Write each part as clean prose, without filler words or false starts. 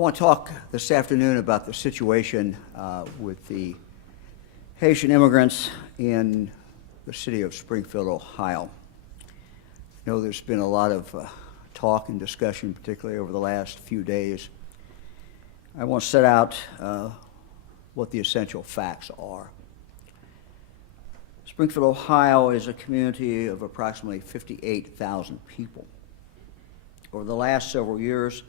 want to talk this afternoon about the situation with the Haitian immigrants in the city of Springfield, Ohio. I know there's been a lot of talk and discussion, particularly over the last few days. I want to set out what the essential facts are. Springfield, Ohio is a community of approximately 58,000 people. Over the last several years,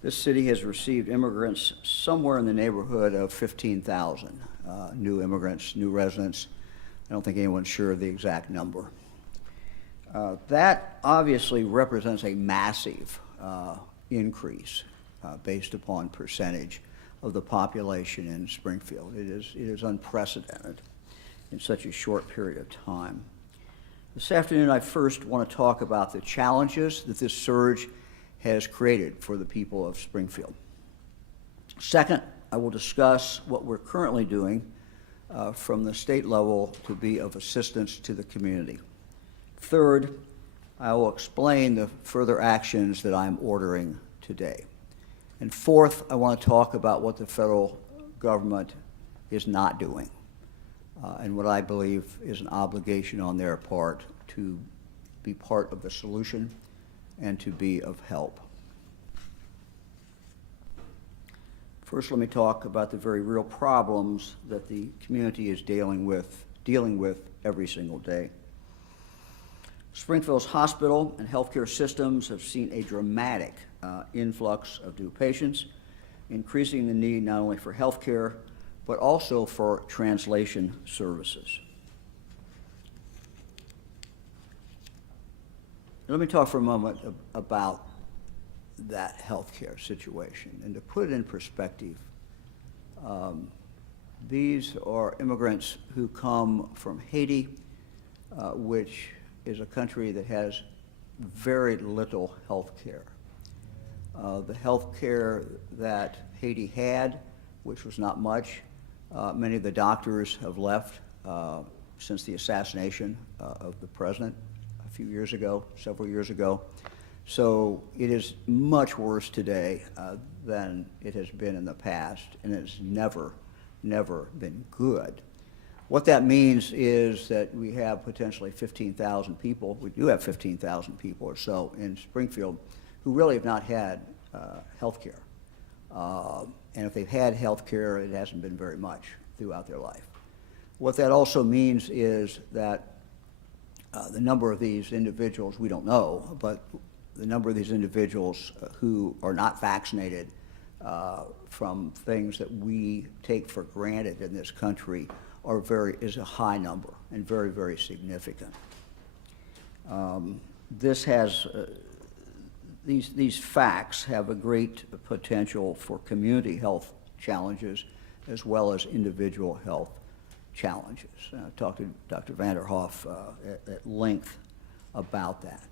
this city has received immigrants somewhere in the neighborhood of 15,000 new immigrants, new residents. I don't think anyone's sure of the exact number. That obviously represents a massive increase based upon percentage of the population in Springfield. It is unprecedented in such a short period of time. This afternoon, I first want to talk about the challenges that this surge has created for the people of Springfield. Second, I will discuss what we're currently doing from the state level to be of assistance to the community. Third, I will explain the further actions that I'm ordering today. And fourth, I want to talk about what the federal government is not doing and what I believe is an obligation on their part to be part of the solution and to be of help. First, let me talk about the very real problems that the community is dealing with every single day. Springfield's hospital and healthcare systems have seen a dramatic influx of new patients, increasing the need not only for healthcare, but also for translation services. Let me talk for a moment about that healthcare situation. And to put it in perspective, these are immigrants who come from Haiti, which is a country that has very little health care. The health care that Haiti had, which was not much, many of the doctors have left since the assassination of the president a few years ago, several years ago. So it is much worse today than it has been in the past, and it's never been good. What that means is that we have potentially 15,000 people, we do have 15,000 people or so in Springfield who really have not had health care. And if they've had health care, it hasn't been very much throughout their life. What that also means is that the number of these individuals, we don't know, but the number of these individuals who are not vaccinated from things that we take for granted in this country is a high number and very, very significant. These facts have a great potential for community health challenges as well as individual health challenges. I talked to Dr. Vanderhoff at length about that.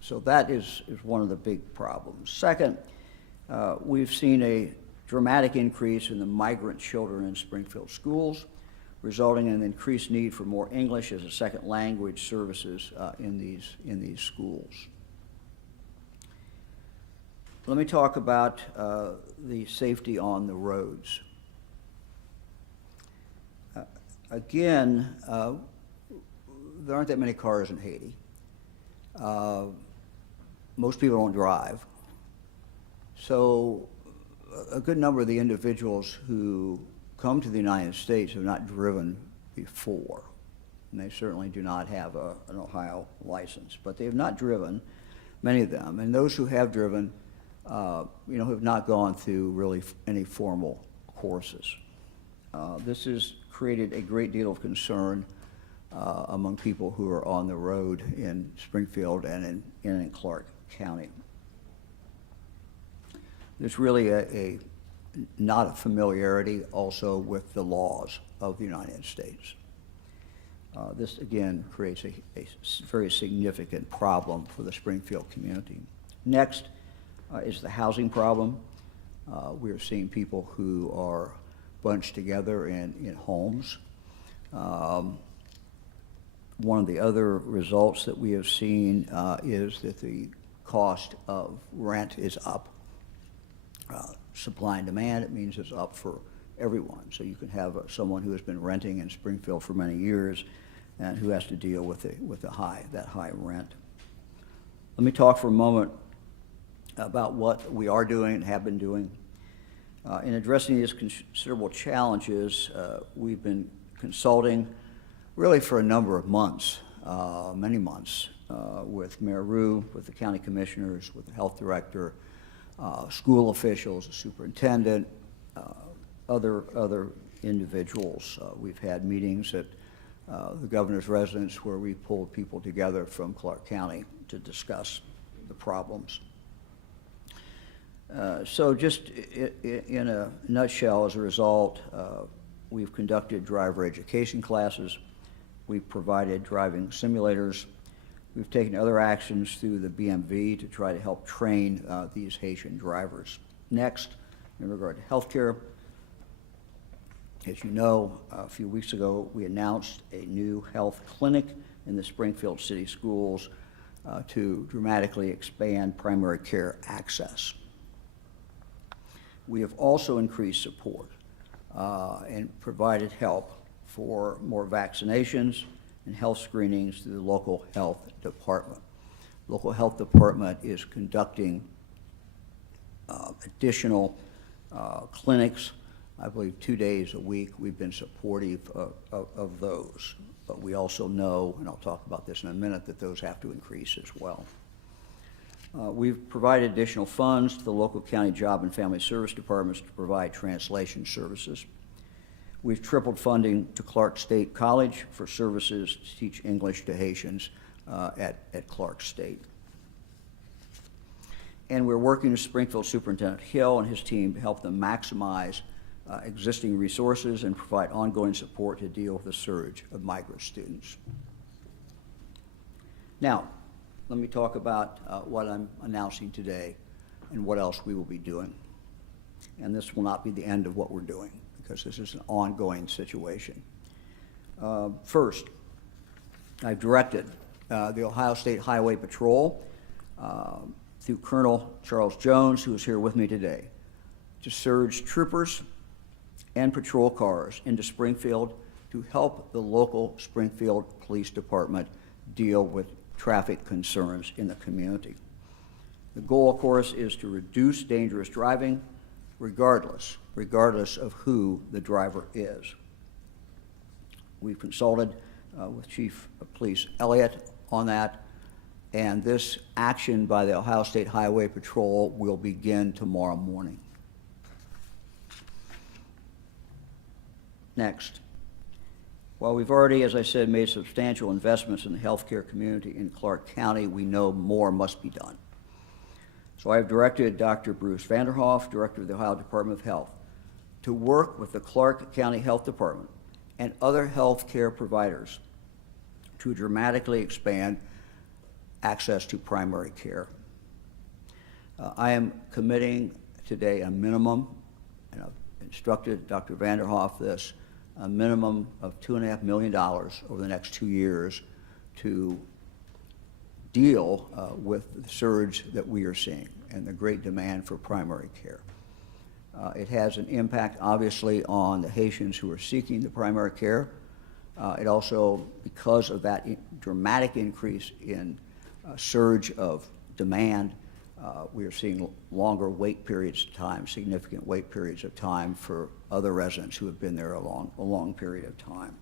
So that is one of the big problems. Second, we've seen a dramatic increase in the migrant children in Springfield schools, resulting in an increased need for more English as a second language services in these schools. Let me talk about the safety on the roads. Again, there aren't that many cars in Haiti. Most people don't drive. So a good number of the individuals who come to the United States have not driven before. And they certainly do not have an Ohio license, but they have not driven, many of them. And those who have driven, have not gone through really any formal courses. This has created a great deal of concern among people who are on the road in Springfield and in Clark County. There's really not a familiarity also with the laws of the United States. This again creates a very significant problem for the Springfield community. Next is the housing problem. We are seeing people who are bunched together in homes. One of the other results that we have seen is that the cost of rent is up supply and demand. It means it's up for everyone. So you can have someone who has been renting in Springfield for many years and who has to deal with that high rent. Let me talk for a moment about what we are doing and have been doing. In addressing these considerable challenges, we've been consulting really for a number of months, many months, with Mayor Rue, with the county commissioners, with the health director, school officials, the superintendent, other individuals. We've had meetings at the governor's residence where we pulled people together from Clark County to discuss the problems. So just in a nutshell, as a result, we've conducted driver education classes. We've provided driving simulators. We've taken other actions through the BMV to try to help train these Haitian drivers. Next, in regard to healthcare, as you know, a few weeks ago, we announced a new health clinic in the Springfield City Schools to dramatically expand primary care access. We have also increased support and provided help for more vaccinations and health screenings through the local health department. Local health department is conducting additional clinics, I believe 2 days a week. We've been supportive of those, but we also know, and I'll talk about this in a minute, that those have to increase as well. We've provided additional funds to the local county job and family service departments to provide translation services. We've tripled funding to Clark State College for services to teach English to Haitians at Clark State. And we're working with Springfield Superintendent Hill and his team to help them maximize existing resources and provide ongoing support to deal with the surge of migrant students. Now, let me talk about what I'm announcing today and what else we will be doing. And this will not be the end of what we're doing, because this is an ongoing situation. First, I've directed the Ohio State Highway Patrol through Colonel Charles Jones, who is here with me today, to surge troopers and patrol cars into Springfield to help the local Springfield Police Department deal with traffic concerns in the community. The goal, of course, is to reduce dangerous driving regardless of who the driver is. We've consulted with Chief of Police Elliott on that, and this action by the Ohio State Highway Patrol will begin tomorrow morning. Next. While we've already, as I said, made substantial investments in the healthcare community in Clark County, we know more must be done. So I have directed Dr. Bruce Vanderhoff, Director of the Ohio Department of Health, to work with the Clark County Health Department and other healthcare providers to dramatically expand access to primary care. I am committing today a minimum, and I've instructed Dr. Vanderhoff this, a minimum of $2.5 million over the next 2 years to deal with the surge that we are seeing and the great demand for primary care. It has an impact, obviously, on the Haitians who are seeking the primary care. It also, because of that dramatic increase in surge of demand, we are seeing longer wait periods of time, significant wait periods of time for other residents who have been there a long period of time.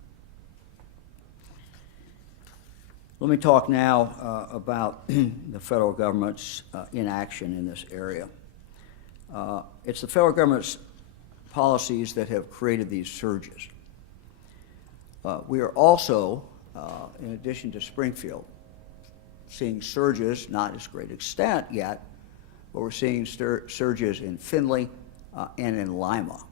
Let me talk now about the federal government's inaction in this area. It's the federal government's policies that have created these surges. We are also, in addition to Springfield, seeing surges, not as great extent yet, but we're seeing surges in Findlay and in Lima.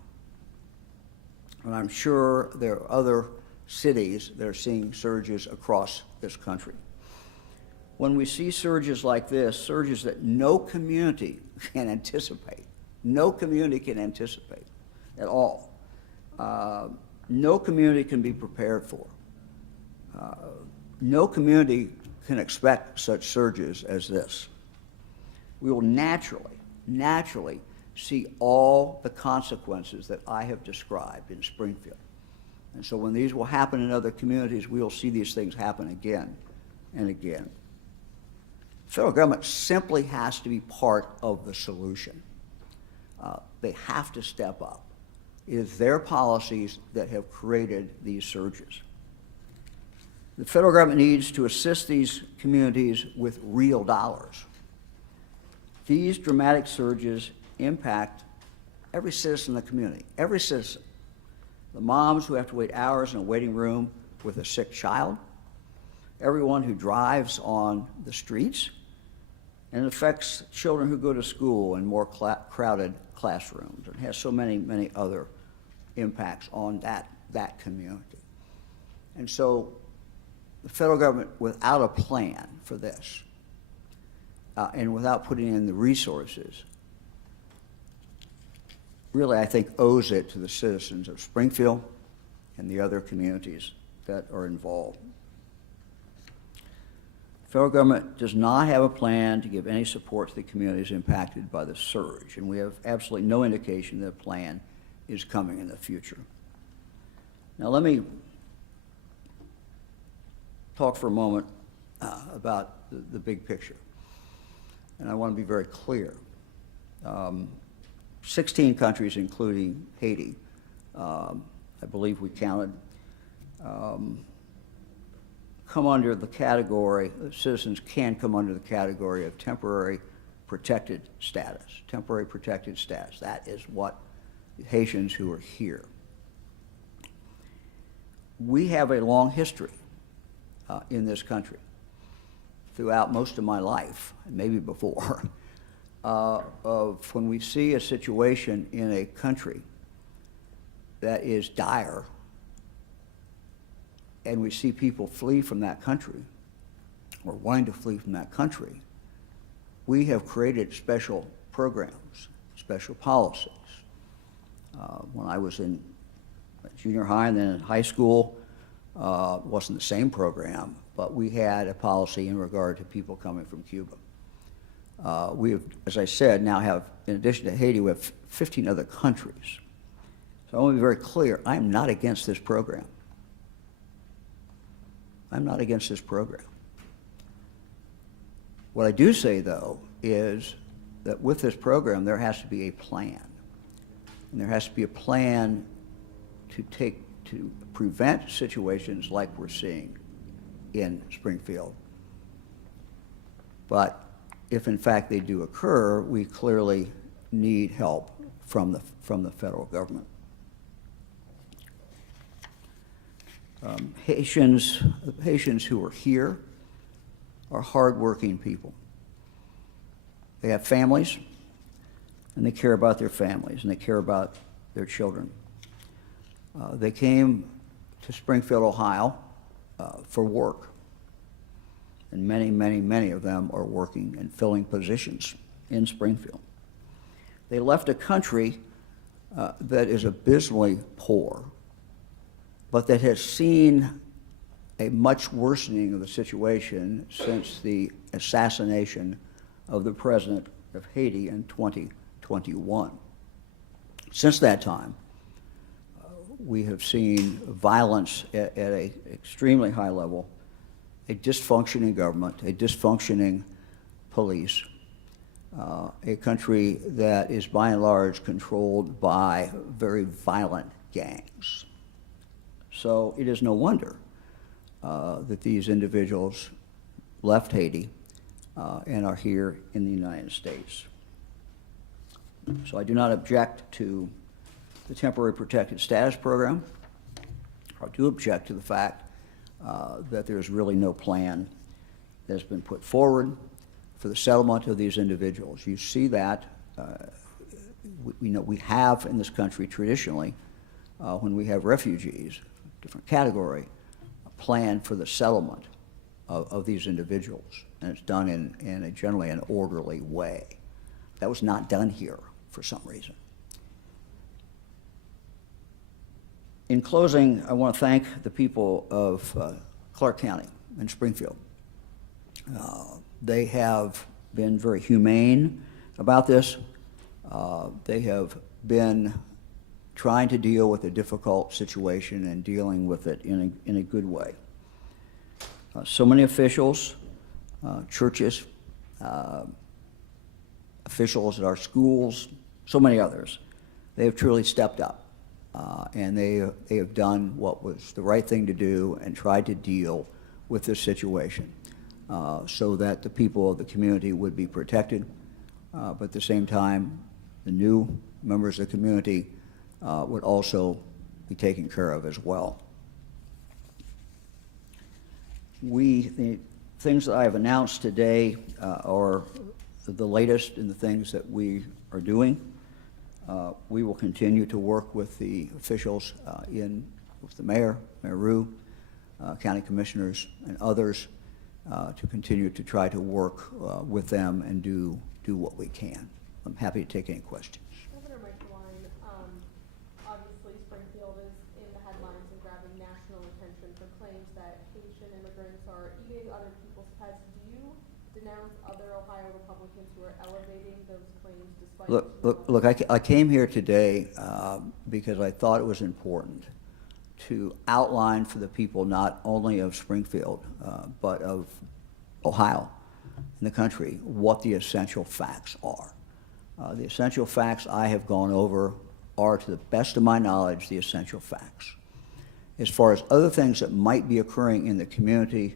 And I'm sure there are other cities that are seeing surges across this country. When we see surges like this, surges that no community can anticipate, no community can anticipate at all, no community can be prepared for. No community can expect such surges as this. We will naturally see all the consequences that I have described in Springfield. And so when these will happen in other communities, we will see these things happen again and again. The federal government simply has to be part of the solution. They have to step up. It is their policies that have created these surges. The federal government needs to assist these communities with real dollars. These dramatic surges impact every citizen in the community, every citizen. The moms who have to wait hours in a waiting room with a sick child, everyone who drives on the streets, and it affects children who go to school in more crowded classrooms, and has so many, many other impacts on that community. And so the federal government, without a plan for this, and without putting in the resources, really, I think, owes it to the citizens of Springfield and the other communities that are involved. The federal government does not have a plan to give any support to the communities impacted by the surge, and we have absolutely no indication that a plan is coming in the future. Now, let me talk for a moment about the big picture, and I want to be very clear. 16 countries, including Haiti, I believe we counted, come under the category, citizens can come under the category of temporary protected status. Temporary protected status, that is what Haitians who are here. We have a long history in this country, throughout most of my life, and maybe before, of when we see a situation in a country that is dire, and we see people flee from that country, or wanting to flee from that country, we have created special programs, special policies. When I was in junior high and then in high school, it wasn't the same program, but we had a policy in regard to people coming from Cuba. We have, as I said, now have, in addition to Haiti, we have 15 other countries. So I want to be very clear, I am not against this program. I'm not against this program. What I do say, though, is that with this program, there has to be a plan. And there has to be a plan to prevent situations like we're seeing in Springfield. But if in fact they do occur, we clearly need help from the federal government. Haitians who are here are hardworking people. They have families, and they care about their families, and they care about their children. They came to Springfield, Ohio, for work, and many, many, many of them are working and filling positions in Springfield. They left a country that is abysmally poor, but that has seen a much worsening of the situation since the assassination of the president of Haiti in 2021. Since that time, we have seen violence at an extremely high level, a dysfunctioning government, a dysfunctioning police, a country that is by and large controlled by very violent gangs. So it is no wonder that these individuals left Haiti and are here in the United States. So I do not object to the temporary protected status program. I do object to the fact that there's really no plan that's been put forward for the settlement of these individuals. You see that we have in this country traditionally, when we have refugees, different category, a plan for the settlement of these individuals, and it's done in a generally an orderly way. That was not done here for some reason. In closing, I want to thank the people of Clark County and Springfield. They have been very humane about this. They have been trying to deal with a difficult situation and dealing with it in a good way. So many officials, churches, officials at our schools, so many others, they have truly stepped up, and they have done what was the right thing to do and tried to deal with this situation so that the people of the community would be protected, but at the same time, the new members of the community would also be taken care of as well. The things that I have announced today are the latest in the things that we are doing. We will continue to work with the officials with the mayor, Mayor Rue, county commissioners, and others to continue to try to work with them and do what we can. I'm happy to take any questions. Governor Mike DeWine, obviously Springfield is in the headlines and grabbing national attention for claims that Haitian immigrants are eating other people's pets. Do you denounce other Ohio Republicans who are elevating those claims despite... Look, I came here today because I thought it was important to outline for the people not only of Springfield, but of Ohio and the country what the essential facts are. The essential facts I have gone over are, to the best of my knowledge, the essential facts. As far as other things that might be occurring in the community,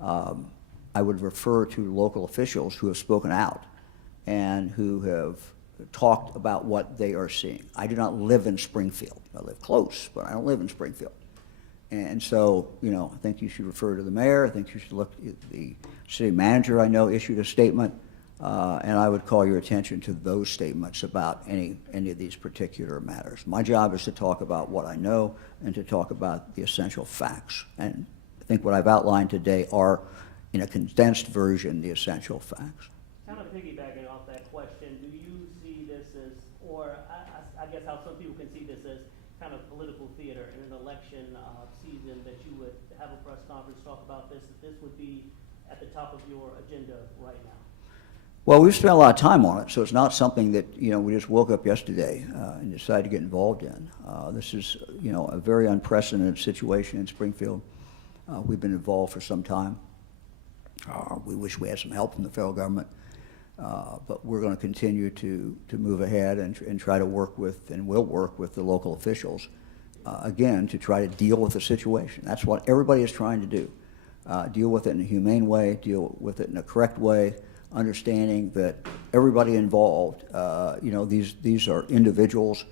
I would refer to local officials who have spoken out and who have talked about what they are seeing. I do not live in Springfield. I live close, but I don't live in Springfield. And so, you know, I think you should refer to the mayor. I think you should look at the city manager, I know, issued a statement, and I would call your attention to those statements about any of these particular matters. My job is to talk about what I know and to talk about the essential facts. And I think what I've outlined today are, in a condensed version, the essential facts. Kind of piggybacking off that question, do you see this as, or I guess how some people can see this as kind of political theater in an election season, that you would have a press conference, talk about this, that this would be at the top of your agenda right now? Well, we've spent a lot of time on it, so it's not something that, you know, we just woke up yesterday and decided to get involved in. This is, you know, a very unprecedented situation in Springfield. We've been involved for some time. We wish we had some help from the federal government, but we're going to continue to move ahead and try to work with, and will work with, the local officials, again, to try to deal with the situation. That's what everybody is trying to do. Deal with it in a humane way, deal with it in a correct way, understanding that everybody involved, you know, these are individuals,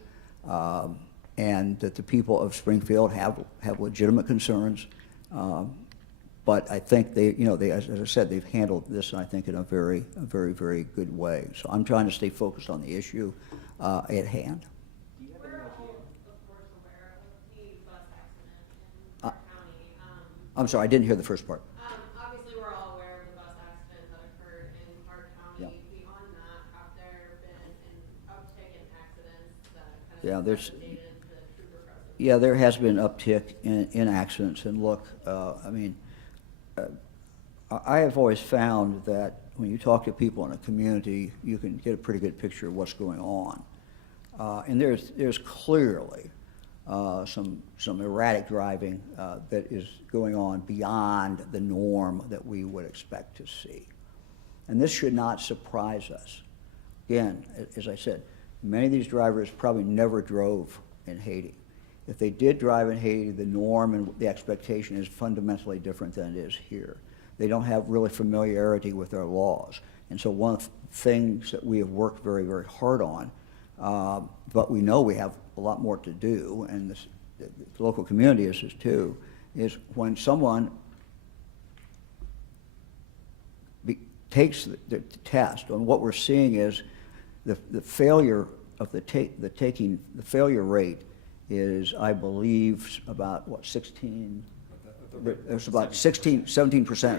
and that the people of Springfield have legitimate concerns. But I think they, you know, as I said, they've handled this, I think, in a very, very good way. So I'm trying to stay focused on the issue at hand. We're all, of course, aware of the bus accident in Clark County. I'm sorry, I didn't hear the first part. Obviously, we're all aware of the bus accident that occurred in Clark County. Yeah. Beyond that, have there been an uptick in accidents that kind of Yeah, validated the trooper presence? Yeah, there has been an uptick in accidents. And look, I mean, I have always found that when you talk to people in a community, you can get a pretty good picture of what's going on. And there's clearly some erratic driving that is going on beyond the norm that we would expect to see. And this should not surprise us. Again, as I said, many of these drivers probably never drove in Haiti. If they did drive in Haiti, the norm and the expectation is fundamentally different than it is here. They don't have really familiarity with our laws. And so one of the things that we have worked very, very hard on, but we know we have a lot more to do, and the local community is too, is when someone takes the test, and what we're seeing is the failure of the failure rate is, I believe, about what, 17%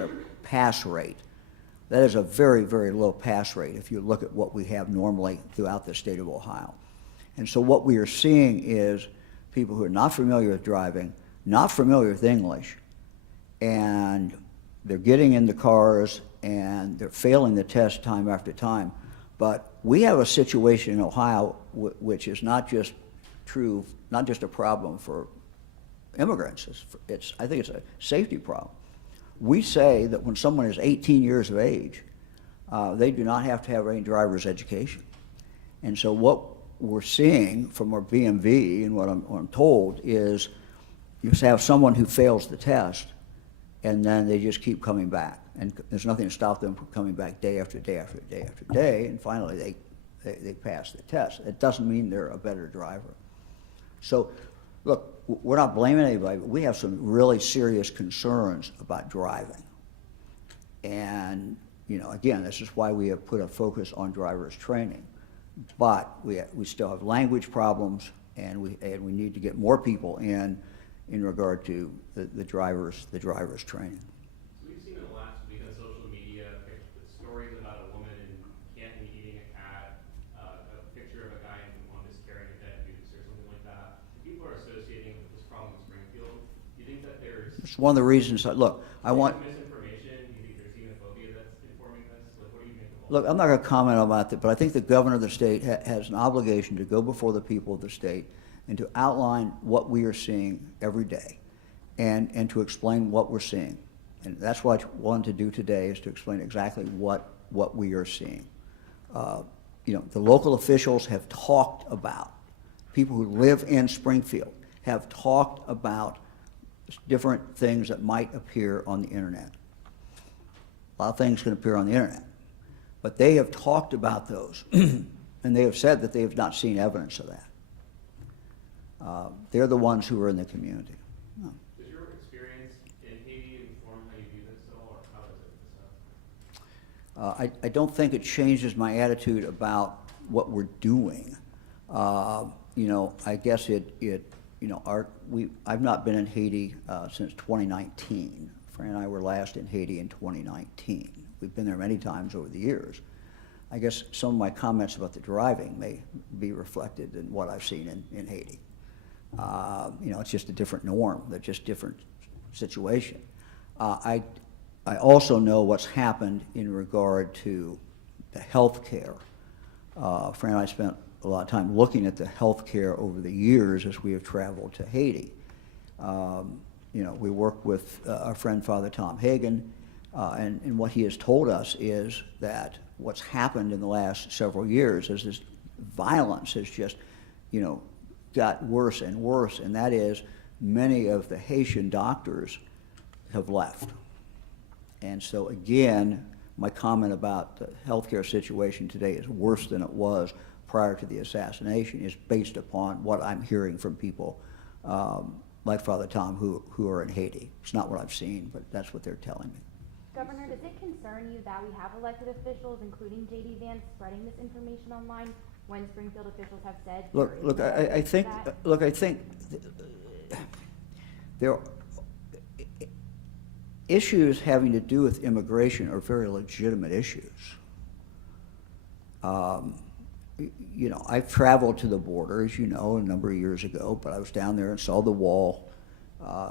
of pass rate. That is a very, very low pass rate if you look at what we have normally throughout the state of Ohio. And so what we are seeing is people who are not familiar with driving, not familiar with English, and they're getting in the cars and they're failing the test time after time. But we have a situation in Ohio which is not just a problem for immigrants. I think it's a safety problem. We say that when someone is 18 years of age, they do not have to have any driver's education. And so what we're seeing from our BMV and what I'm told is you have someone who fails the test and then they just keep coming back. And there's nothing to stop them from coming back day after day after day after day, and finally they pass the test. It doesn't mean they're a better driver. So, look, we're not blaming anybody, but we have some really serious concerns about driving. And, you know, again, this is why we have put a focus on driver's training. But we still have language problems, and we need to get more people in regard to the driver's training. So we've seen in the last week on social media stories about a woman in Canton eating a cat, a picture of a guy in one is carrying a dead goose or something like that. People are associating with this problem in Springfield. Do you think that there's It's one of the reasons, look, I want... misinformation? Do you think there's xenophobia that's informing this? Like, what do you make of all Look, I'm not going to comment about that, but I think the governor of the state has an obligation to go before the people of the state and to outline what we are seeing every day and to explain what we're seeing. And that's what I wanted to do today, is to explain exactly what we are seeing. You know, the local officials have talked about, people who live in Springfield have talked about different things that might appear on the internet. A lot of things can appear on the internet. But they have talked about those, and they have said that they have not seen evidence of that. They're the ones who are in the community. No. Does your experience in Haiti inform how you view this at all, or how does it? I don't think it changes my attitude about what we're doing. You know, I guess I've not been in Haiti since 2019. Fran and I were last in Haiti in 2019. We've been there many times over the years. I guess some of my comments about the driving may be reflected in what I've seen in Haiti. You know, it's just a different norm, they're just different situation. I also know what's happened in regard to the health care. Fran and I spent a lot of time looking at the health care over the years as we have traveled to Haiti. You know, we work with our friend Father Tom Hagen, and what he has told us is that what's happened in the last several years is this violence has just, you know, got worse and worse, and that is many of the Haitian doctors have left. And so again, my comment about the healthcare situation today is worse than it was prior to the assassination is based upon what I'm hearing from people like Father Tom who are in Haiti. It's not what I've seen, but that's what they're telling me. Governor, does it concern you that we have elected officials, including J.D. Vance, spreading this information online when Springfield officials have said? Look, I think there are issues having to do with immigration are very legitimate issues. You know, I've traveled to the border, as you know, a number of years ago, but I was down there and saw the wall,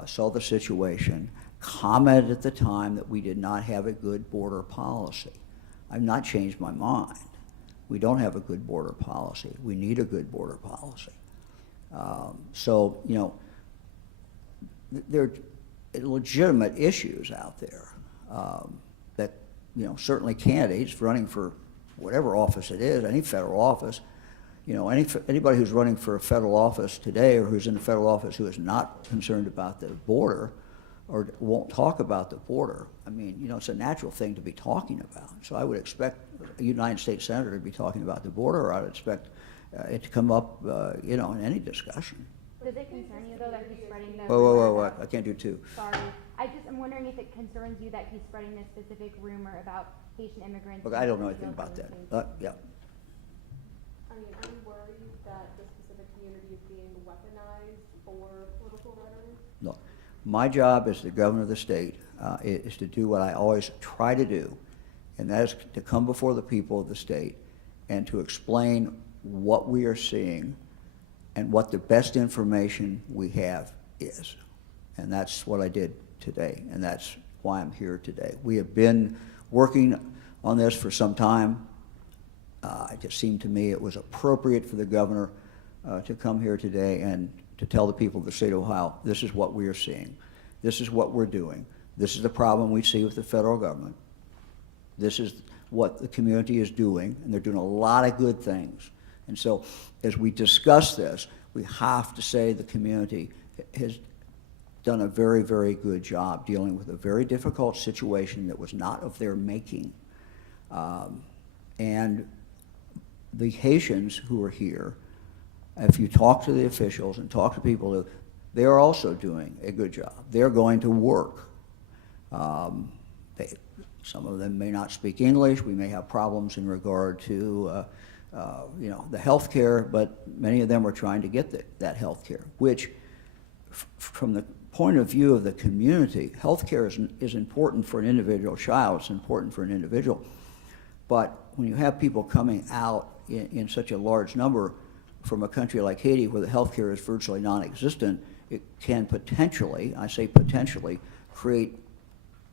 saw the situation, commented at the time that we did not have a good border policy. I've not changed my mind. We don't have a good border policy. We need a good border policy. So, you know, there are legitimate issues out there that, you know, certainly candidates running for whatever office it is, any federal office, you know, anybody who's running for a federal office today or who's in a federal office who is not concerned about the border or won't talk about the border, I mean, you know, it's a natural thing to be talking about. So I would expect a United States Senator to be talking about the border, or I would expect it to come up, you know, in any discussion. Does it concern you, though, that he's spreading the... Whoa, I can't do two. Sorry. I'm wondering if it concerns you that he's spreading this specific rumor about Haitian immigrants... Look, I don't know anything about that. Yeah. I mean, are you worried that the specific community is being weaponized for political rhetoric? Look, my job as the governor of the state is to do what I always try to do, and that is to come before the people of the state and to explain what we are seeing and what the best information we have is. And that's what I did today, and that's why I'm here today. We have been working on this for some time. It just seemed to me it was appropriate for the governor to come here today and to tell the people of the state of Ohio, this is what we are seeing. This is what we're doing. This is the problem we see with the federal government. This is what the community is doing, and they're doing a lot of good things. And so as we discuss this, we have to say the community has done a very, very good job dealing with a very difficult situation that was not of their making. And the Haitians who are here, if you talk to the officials and talk to people, they are also doing a good job. They're going to work. Some of them may not speak English. We may have problems in regard to the health care, but many of them are trying to get that health care, which from the point of view of the community, health care is important for an individual child. It's important for an individual. But when you have people coming out in such a large number from a country like Haiti where the health care is virtually non-existent, it can potentially, I say potentially, create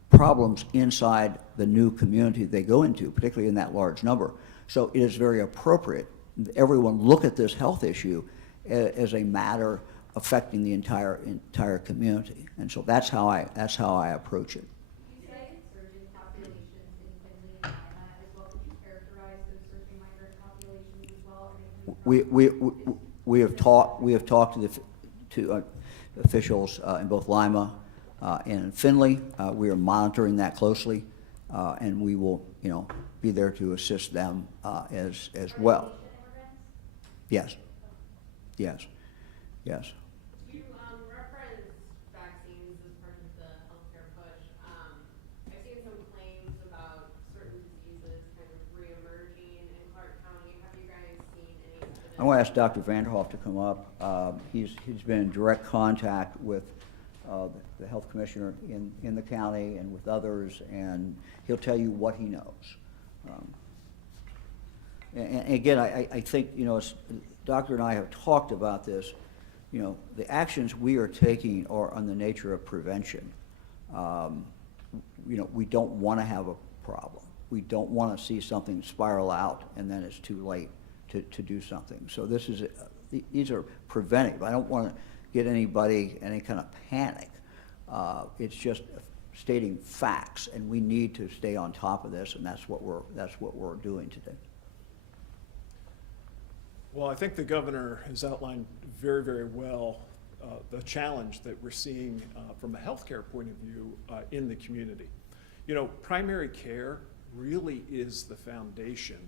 problems inside the new community they go into, particularly in that large number. So it is very appropriate that everyone look at this health issue as a matter affecting the entire community. And so that's how I approach it. You cited surging populations in Finley and Lima as well. Could you characterize those surging migrant populations as well? We have talked to officials in both Lima and in Finley. We are monitoring that closely, and we will, be there to assist them as well. Yes. Yes. Yes. You referenced vaccines as part of the healthcare push. I've seen some claims about certain diseases kind of reemerging in Clark County. Have you guys seen any evidence? I want to ask Dr. Vanderhoff to come up. He's been in direct contact with the health commissioner in the county and with others, and he'll tell you what he knows. And again, I think, as Doctor and I have talked about this, the actions we are taking are on the nature of prevention. We don't want to have a problem. We don't want to see something spiral out and then it's too late to do something. So these are preventive. I don't want to get anybody any kind of panic. It's just stating facts, and we need to stay on top of this, and that's what we're doing today. Well, I think the governor has outlined very, very well the challenge that we're seeing from a healthcare point of view in the community. Primary care really is the foundation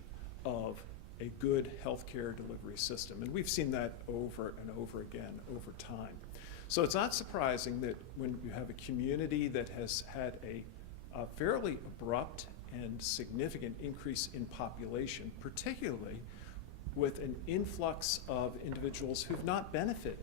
of a good healthcare delivery system, and we've seen that over and over again over time. So it's not surprising that when you have a community that has had a fairly abrupt and significant increase in population, particularly with an influx of individuals who've not benefited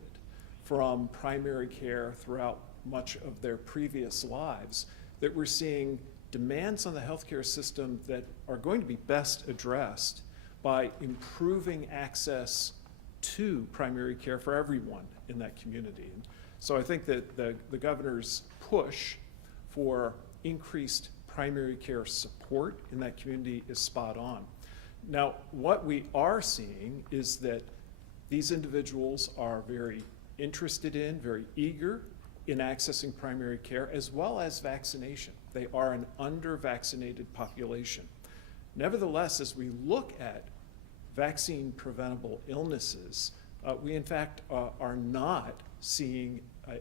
from primary care throughout much of their previous lives, that we're seeing demands on the healthcare system that are going to be best addressed by improving access to primary care for everyone in that community. And so I think that the governor's push for increased primary care support in that community is spot on. Now, what we are seeing is that these individuals are very interested in, very eager in accessing primary care as well as vaccination. They are an under-vaccinated population. Nevertheless, as we look at vaccine preventable illnesses, we in fact are not seeing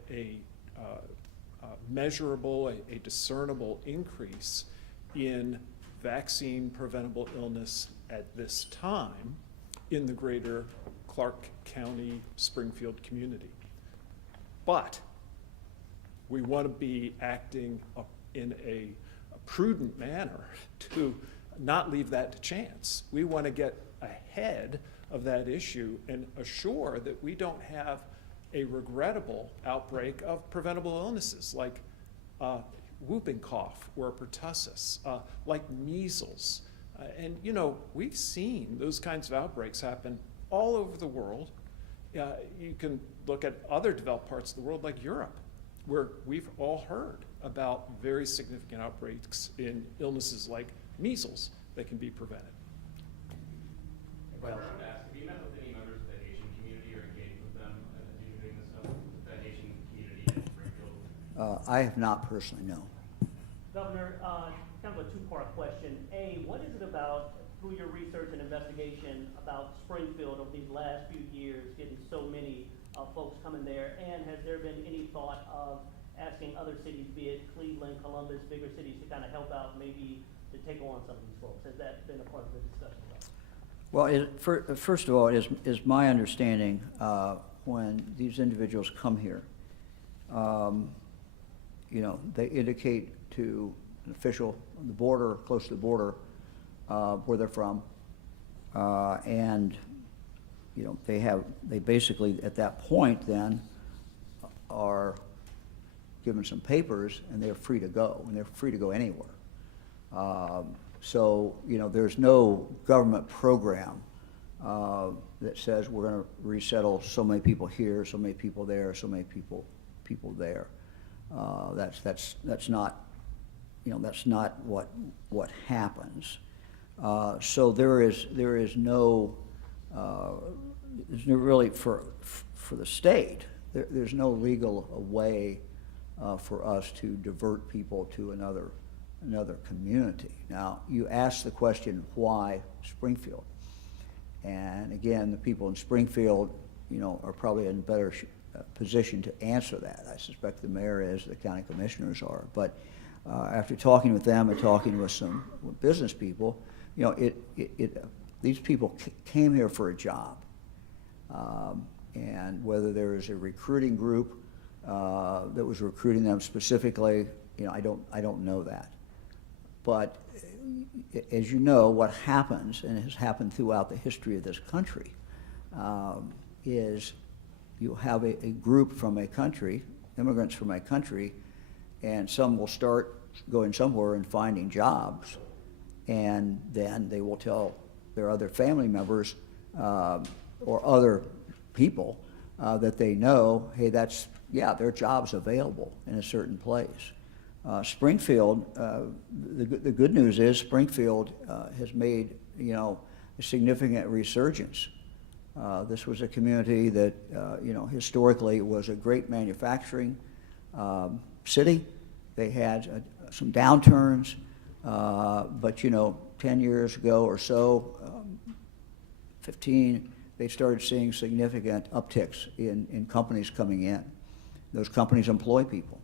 a measurable, a discernible increase in vaccine preventable illness at this time in the greater Clark County, Springfield community. But we want to be acting in a prudent manner to not leave that to chance. We want to get ahead of that issue and assure that we don't have a regrettable outbreak of preventable illnesses like whooping cough or pertussis, like measles. And we've seen those kinds of outbreaks happen all over the world. You can look at other developed parts of the world like Europe, where we've all heard about very significant outbreaks in illnesses like measles that can be prevented. Well, I wanted to ask, have you met with any members of the Haitian community or engaged with them as you're doing this stuff, with the Haitian community in Springfield? I have not personally, no. Governor, kind of a two-part question. A, what is it about, through your research and investigation, about Springfield over these last few years, getting so many folks coming there? And has there been any thought of asking other cities, be it Cleveland, Columbus, bigger cities, to kind of help out, maybe to take on some of these folks? Has that been a part of the discussion? Well, first of all, it is my understanding when these individuals come here, they indicate to an official on the border, close to the border, where they're from, and they basically at that point then are given some papers and they're free to go, and they're free to go anywhere. So there's no government program that says we're going to resettle so many people here, so many people there, so many people there. That's not that's not what happens. So there is no really for the state. There's no legal way for us to divert people to another community. Now, you ask the question, why Springfield? And again, the people in Springfield, are probably in a better position to answer that. I suspect the mayor is, the county commissioners are. But after talking with them and talking with some business people, these people came here for a job. And whether there is a recruiting group that was recruiting them specifically, I don't know that. But as you know, what happens, and has happened throughout the history of this country, is you have a group from a country, immigrants from a country, and some will start going somewhere and finding jobs, and then they will tell their other family members or other people that they know, hey, there are jobs available in a certain place. Springfield, the good news is Springfield has made a significant resurgence. This was a community that historically was a great manufacturing city. They had some downturns, but 10 years ago or so, 15, they started seeing significant upticks in companies coming in. Those companies employ people.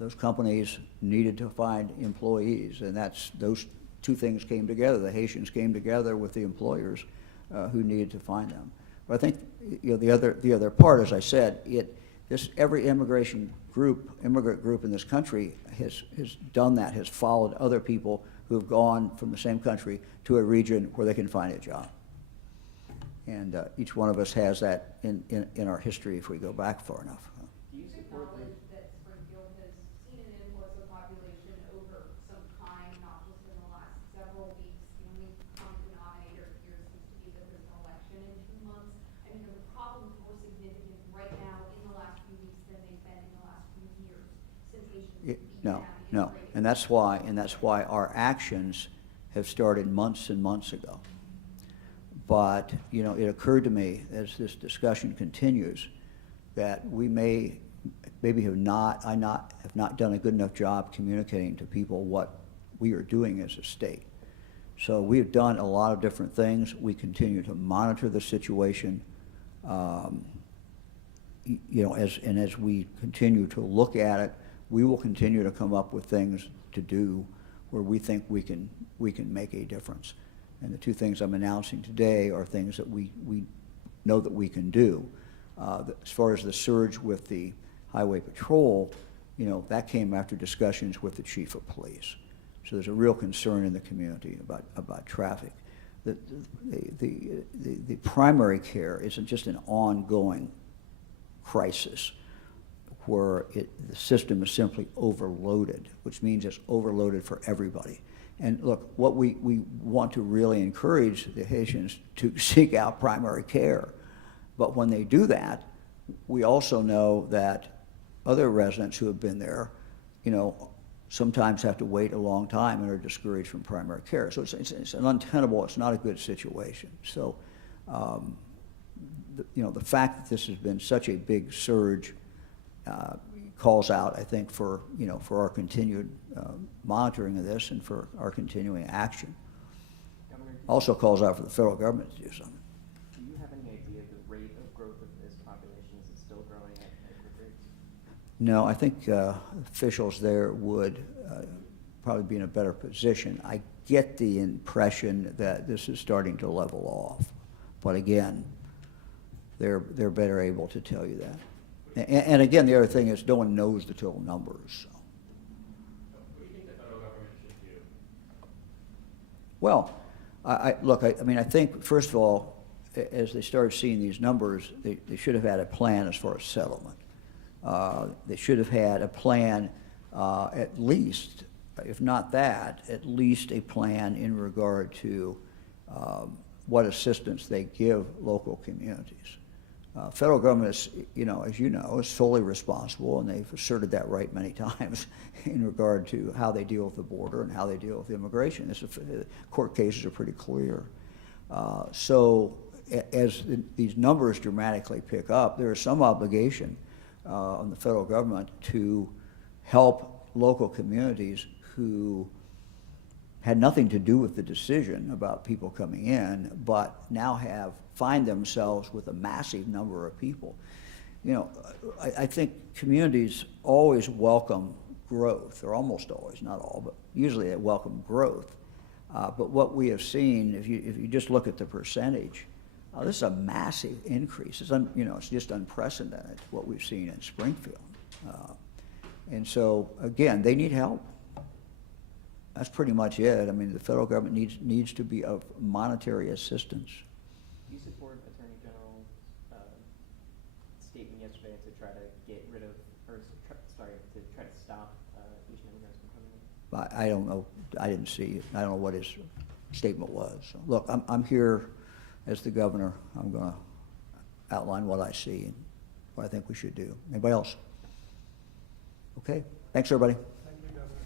Those companies needed to find employees, and those two things came together. The Haitians came together with the employers who needed to find them. But I think the other part, as I said, every immigrant group in this country has done that, has followed other people who have gone from the same country to a region where they can find a job. And each one of us has that in our history if we go back far enough. Do you acknowledge that Springfield has seen an influx of population over some time, not just in the last several weeks? The only common denominator here seems to be that there's an election in 2 months. I mean, are the problems more significant right now in the last few weeks than they've been in the last few years since Haitians began No, integrating? and that's why our actions have started months and months ago. But it occurred to me as this discussion continues that we maybe have not done a good enough job communicating to people what we are doing as a state. So we have done a lot of different things. We continue to monitor the situation. As we continue to look at it, we will continue to come up with things to do where we think we can make a difference. And the two things I'm announcing today are things that we know that we can do. As far as the surge with the highway patrol, that came after discussions with the chief of police. So there's a real concern in the community about traffic. The primary care isn't just an ongoing crisis where the system is simply overloaded, which means it's overloaded for everybody. And look, what we want to really encourage the Haitians to seek out primary care. But when they do that, we also know that other residents who have been there, sometimes have to wait a long time and are discouraged from primary care. So it's an untenable, it's not a good situation. So, the fact that this has been such a big surge calls out, I think, for our continued monitoring of this and for our continuing action. Governor, Also calls out for the federal government to do something. do you have any idea of the rate of growth of this population? Is it still growing at quick rates? No, I think officials there would probably be in a better position. I get the impression that this is starting to level off, but again, they're better able to tell you that. And again, the other thing is no one knows the total numbers. So. What do you think the federal government should do? Well, I think, first of all, as they started seeing these numbers, they should have had a plan as far as settlement. They should have had a plan, at least, if not that, at least a plan in regard to what assistance they give local communities. Federal government is, as you know, is solely responsible, and they've asserted that right many times in regard to how they deal with the border and how they deal with immigration. Court cases are pretty clear. So as these numbers dramatically pick up, there is some obligation on the federal government to help local communities who had nothing to do with the decision about people coming in, but now find themselves with a massive number of people. I think communities always welcome growth, or almost always, not all, but usually they welcome growth. But what we have seen, if you just look at the percentage, this is a massive increase. It's just unprecedented what we've seen in Springfield. And so, again, they need help. That's pretty much it. I mean, the federal government needs to be of monetary assistance. Do you support Attorney General's statement yesterday to try to get rid of, to try to stop Haitian immigrants from coming in? I don't know. I didn't see it. I don't know what his statement was. So, look, I'm here as the governor. I'm going to outline what I see and what I think we should do. Anybody else? Okay. Thanks, everybody. Thank you, Governor.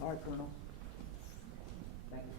All right, Colonel. Thank you.